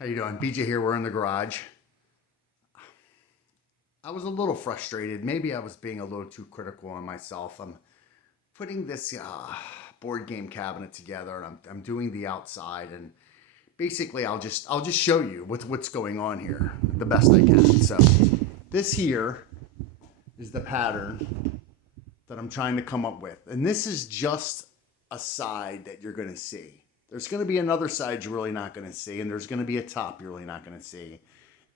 How you doing? BJ here. We're in the garage. I was a little frustrated. Maybe I was being a little too critical on myself. I'm putting this board game cabinet together, and I'm doing the outside, and basically I'll just show you what's going on here the best I can. So this here is the pattern that I'm trying to come up with, and this is just a side that you're going to see. There's going to be another side you're really not going to see, and there's going to be a top you're really not going to see.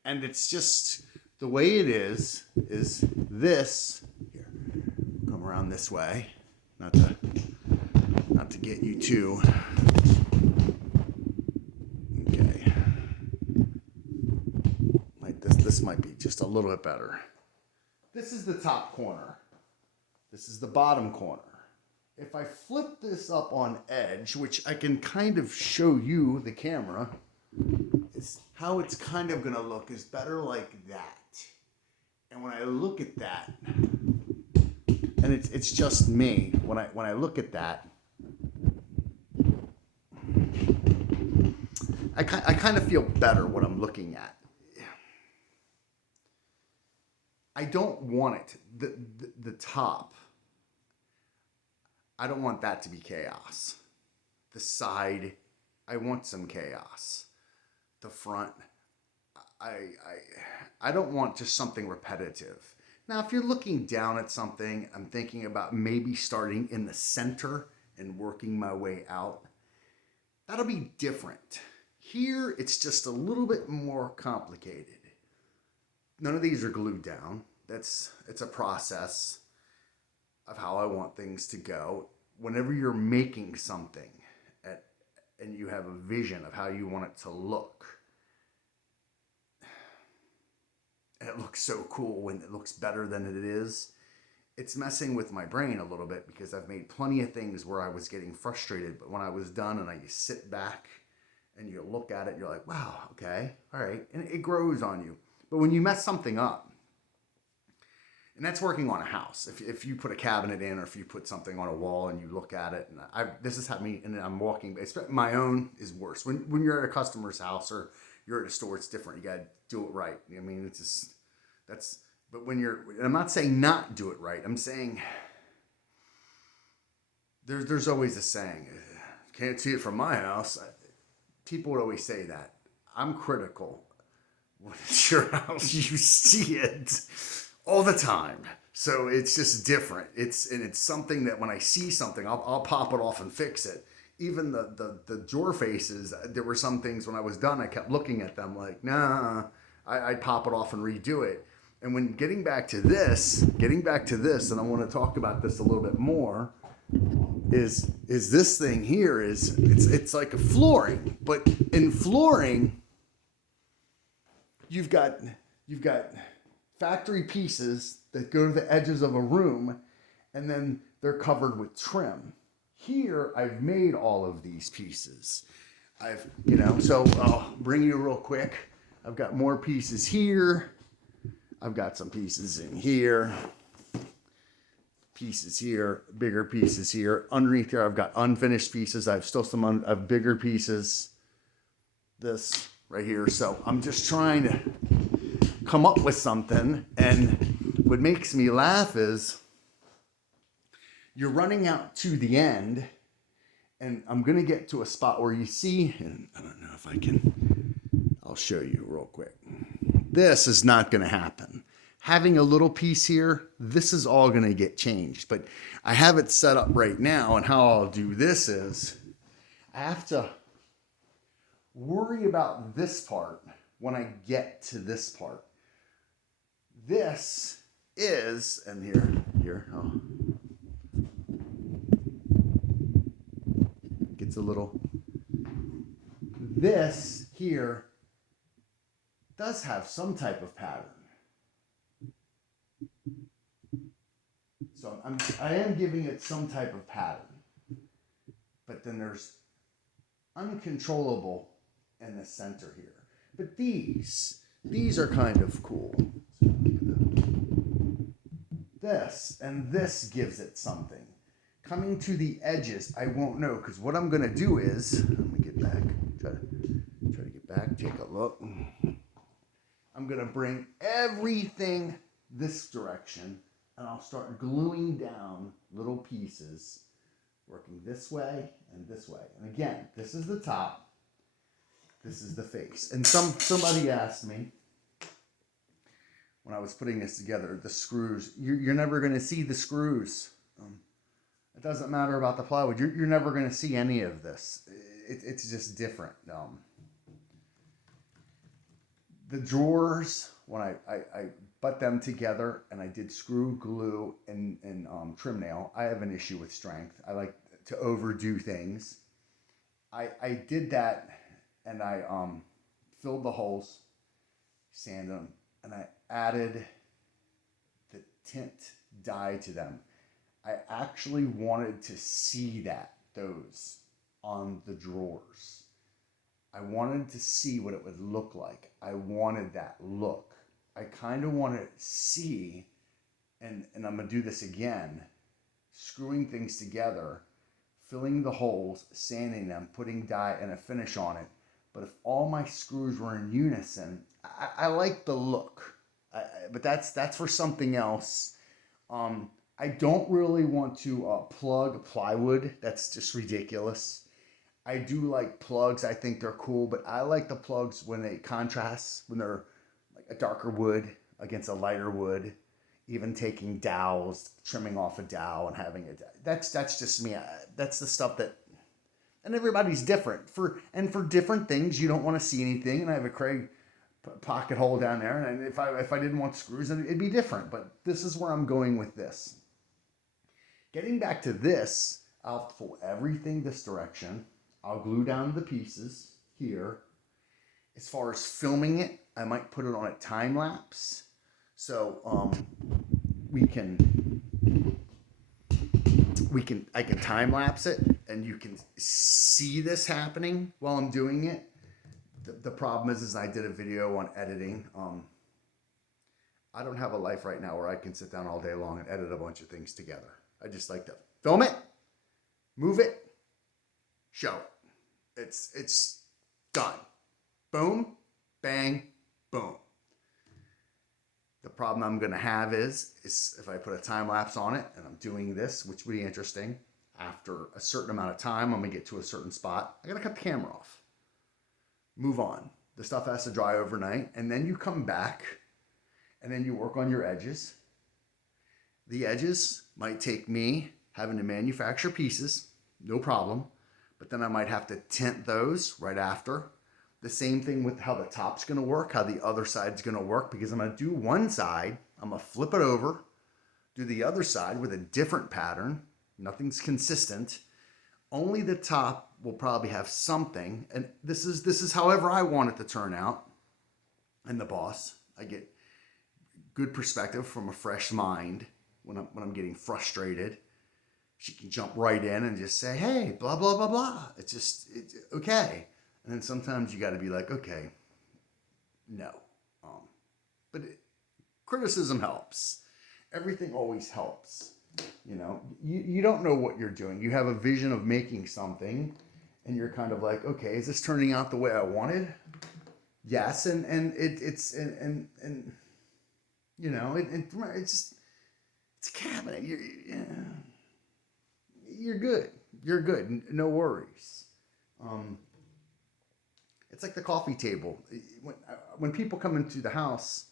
And it's just the way it is this. Here, come around this way. Not to get you too. Okay. Like this might be just a little bit better. This is the top corner. This is the bottom corner. If I flip this up on edge, which I can kind of show you the camera, is how it's kind of going to look is better like that. And when I look at that, and it's just me, when I look at that, I kind of feel better what I'm looking at. I don't want it, the top. I don't want that to be chaos. The side, I want some chaos. The front, I don't want just something repetitive. Now, if you're looking down at something, I'm thinking about maybe starting in the center and working my way out. That'll be different. Here, it's just a little bit more complicated. None of these are glued down. It's a process of how I want things to go. Whenever you're making something and you have a vision of how you want it to look, and it looks so cool when it looks better than it is, it's messing with my brain a little bit because I've made plenty of things where I was getting frustrated, but when I was done and you sit back and you look at it, you're like, wow, okay, all right, and it grows on you. But when you mess something up, and that's working on a house. If you put a cabinet in or if you put something on a wall and you look at it, and this has happened me, and I'm walking, my own is worse. When you're at a customer's house or you're at a store, it's different. You got to do it right. I mean, it's just, but when I'm not saying not do it right. I'm saying there's always a saying, can't see it from my house. People would always say that. I'm critical. When it's your house, you see it all the time. So it's just different. It's something that when I see something, I'll pop it off and fix it. Even the drawer faces, there were some things when I was done, I kept looking at them like, nah, I'd pop it off and redo it. And when getting back to this, and I want to talk about this a little bit more, is this thing here it's like a flooring, but in flooring, you've got factory pieces that go to the edges of a room, and then they're covered with trim. Here, I've made all of these pieces. So I'll bring you real quick. I've got more pieces here. I've got some pieces in here. Pieces here, bigger pieces here. Underneath here, I've got unfinished pieces. I have still some bigger pieces. This right here. So I'm just trying to come up with something, and what makes me laugh is you're running out to the end, and I'm going to get to a spot where you see, and I don't know if I can, I'll show you real quick. This is not going to happen. Having a little piece here, this is all going to get changed, but I have it set up right now, and how I'll do this is I have to worry about this part when I get to this part. This is, and here, gets a little, this here does have some type of pattern. So I am giving it some type of pattern, but then there's uncontrollable in the center here. But these are kind of cool. This and this gives it something. Coming to the edges, I won't know, because what I'm going to do is, let me get back, try to get back, take a look. I'm going to bring everything this direction, and I'll start gluing down little pieces, working this way and this way. And again, this is the top, this is the face. And somebody asked me when I was putting this together, the screws, you're never going to see the screws. It doesn't matter about the plywood. You're never going to see any of this. It's just different. The drawers, when I butt them together and I did screw, glue, and trim nail, I have an issue with strength. I like to overdo things. I did that, and I filled the holes, sanded them, and I added the tint dye to them. I actually wanted to see those on the drawers. I wanted to see what it would look like. I wanted that look. I kind of want to see, and I'm going to do this again, screwing things together, filling the holes, sanding them, putting dye and a finish on it. But if all my screws were in unison, I like the look. But that's for something else. I don't really want to plug plywood. That's just ridiculous. I do like plugs. I think they're cool, but I like the plugs when they contrast, when they're like a darker wood against a lighter wood. Even taking dowels, trimming off a dowel and having it. That's just me. That's the stuff that, and everybody's different. For different things, you don't want to see anything. And I have a Craig pocket hole down there, and if I didn't want screws, it'd be different. But this is where I'm going with this. Getting back to this, I'll pull everything this direction. I'll glue down the pieces here. As far as filming it, I might put it on a time lapse. So I can time lapse it, and you can see this happening while I'm doing it. The problem is I did a video on editing. I don't have a life right now where I can sit down all day long and edit a bunch of things together. I just like to film it, move it, show it. It's done. Boom, bang, boom. The problem I'm going to have is if I put a time lapse on it and I'm doing this, which would be interesting, after a certain amount of time, I'm going to get to a certain spot. I got to cut the camera off. Move on. The stuff has to dry overnight, and then you come back and then you work on your edges. The edges might take me having to manufacture pieces, no problem, but then I might have to tint those right after. The same thing with how the top's going to work, how the other side's going to work, because I'm going to do one side, I'm going to flip it over, do the other side with a different pattern. Nothing's consistent. Only the top will probably have something, and this is however I want it to turn out. And the boss, I get good perspective from a fresh mind when I'm getting frustrated. She can jump right in and just say, "Hey, blah blah blah blah." It's okay. And then sometimes you got to be like, "Okay, no." But criticism helps. Everything always helps. You know, you don't know what you're doing. You have a vision of making something, and you're kind of like, "Okay, is this turning out the way I wanted?" Yes, and it's you know, it's a cabinet. You're good. You're good. No worries. It's like the coffee table. When people come into the house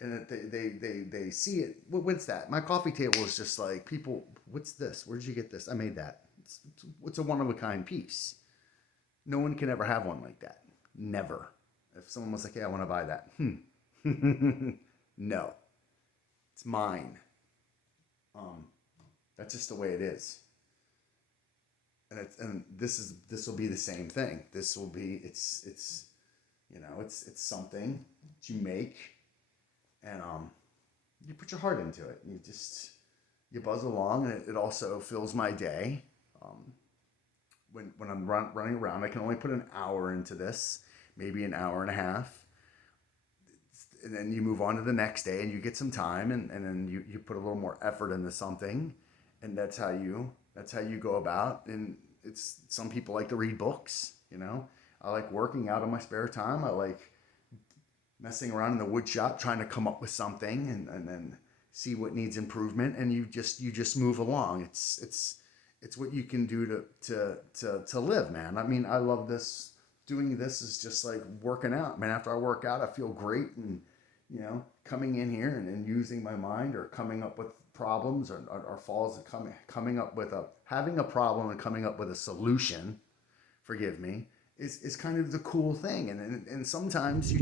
and they see it, what's that? My coffee table is just like, people, what's this? Where did you get this? I made that. It's a one-of-a-kind piece. No one can ever have one like that. Never. If someone was like, "Hey, I want to buy that." No. It's mine. That's just the way it is. And this will be the same thing. This will be it's you know, it's something that you make, and you put your heart into it, and you buzz along, and it also fills my day. When I'm running around, I can only put an hour into this, maybe an hour and a half. And then you move on to the next day, and you get some time, and then you put a little more effort into something, and that's how you go about. And it's, some people like to read books, you know. I like working out in my spare time. I like messing around in the wood shop, trying to come up with something, and then see what needs improvement, and you just move along. It's what you can do to live, man. I mean, I love this. Doing this is just like working out, man. After I work out, I feel great, and coming in here and using my mind, or coming up with problems, or falls, and coming up with having a problem and coming up with a solution. Forgive me. Is kind of the cool thing, and sometimes you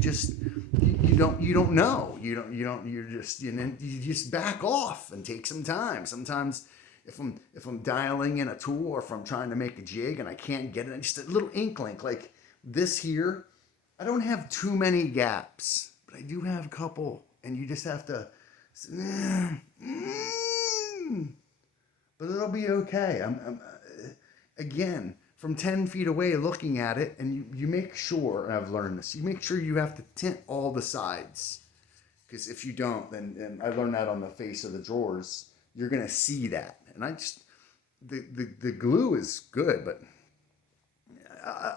don't know, you just back off and take some time. Sometimes if I'm dialing in a tool, or if I'm trying to make a jig and I can't get it, just a little inkling like this here. I don't have too many gaps, but I do have a couple, and you just have to, but it'll be okay. I'm again, from 10 feet away looking at it, and you make sure, and I've learned this, you make sure you have to tint all the sides. Because if you don't, then I learned that on the face of the drawers, you're going to see that. And the glue is good, but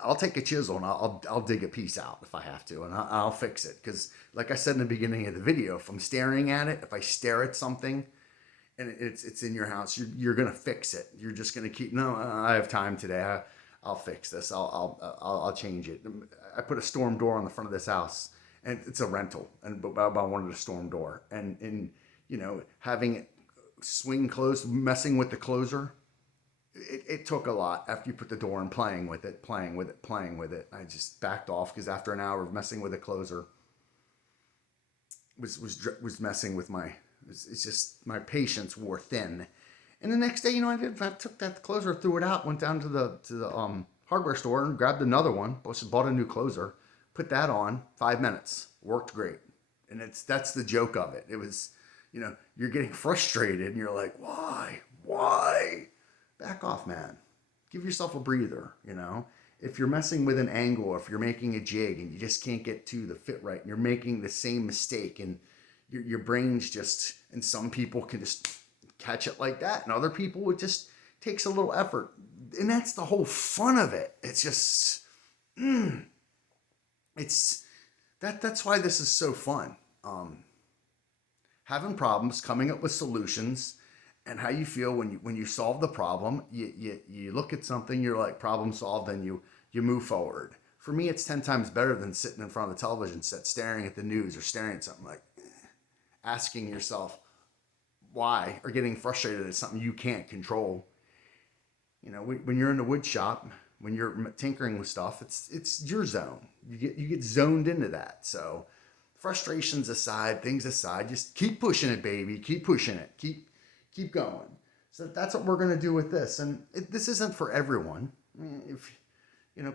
I'll take a chisel and I'll dig a piece out if I have to, and I'll fix it. Because like I said in the beginning of the video, if I'm staring at it, if I stare at something, and it's in your house, you're gonna fix it. You're just gonna keep, no, I have time today. I'll fix this. I'll change it. I put a storm door on the front of this house, and it's a rental, but I wanted a storm door, and having it swing closed, messing with the closer, it took a lot. After you put the door in, playing with it, I just backed off, because after an hour of messing with the closer, was messing with my. It's just my patience wore thin. And the next day, I took that closer, threw it out, went down to the hardware store and grabbed another one. Bought a new closer, put that on. 5 minutes, worked great. And that's the joke of it. It was, you're getting frustrated, and you're like, why? Back off, man. Give yourself a breather. If you're messing with an angle, or if you're making a jig and you just can't get to the fit right, and you're making the same mistake, and your brain's just, and some people can just catch it like that, and other people, it just takes a little effort, and that's the whole fun of it. It's just that's why this is so fun. Having problems, coming up with solutions, and how you feel when you solve the problem. You look at something, you're like, problem solved, and you move forward. For me, it's 10 times better than sitting in front of the television set staring at the news, or staring at something, like asking yourself why, or getting frustrated at something you can't control. When you're in the wood shop, when you're tinkering with stuff, it's your zone. You get zoned into that. So frustrations aside, things aside, just keep pushing it, baby. Keep pushing it. Keep going. So that's what we're going to do with this. And this isn't for everyone. If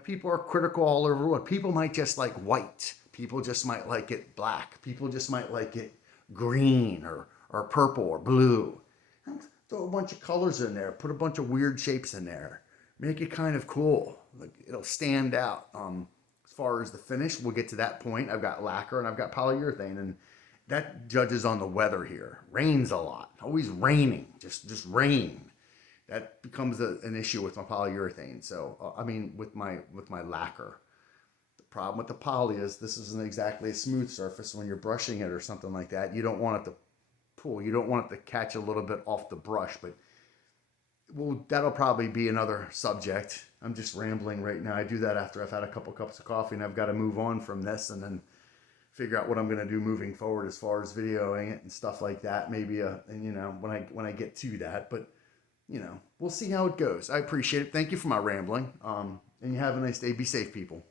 people are critical all over the world. People might just like white. People just might like it black. People just might like it green, or purple, or blue. Throw a bunch of colors in there. Put a bunch of weird shapes in there. Make it kind of cool. Like, it'll stand out. As far as the finish, we'll get to that point. I've got lacquer and I've got polyurethane, and that judges on the weather here. Rains a lot. Always raining. Just rain. That becomes an issue with my polyurethane. So with my lacquer. The problem with the poly is this isn't exactly a smooth surface. When you're brushing it or something like that, you don't want it to pull. You don't want it to catch a little bit off the brush. But that'll probably be another subject. I'm just rambling right now. I do that after I've had a couple cups of coffee, and I've got to move on from this, and then figure out what I'm going to do moving forward as far as videoing it and stuff like that. Maybe when I get to that, but we'll see how it goes. I appreciate it. Thank you for my rambling. And you have a nice day. Be safe, people.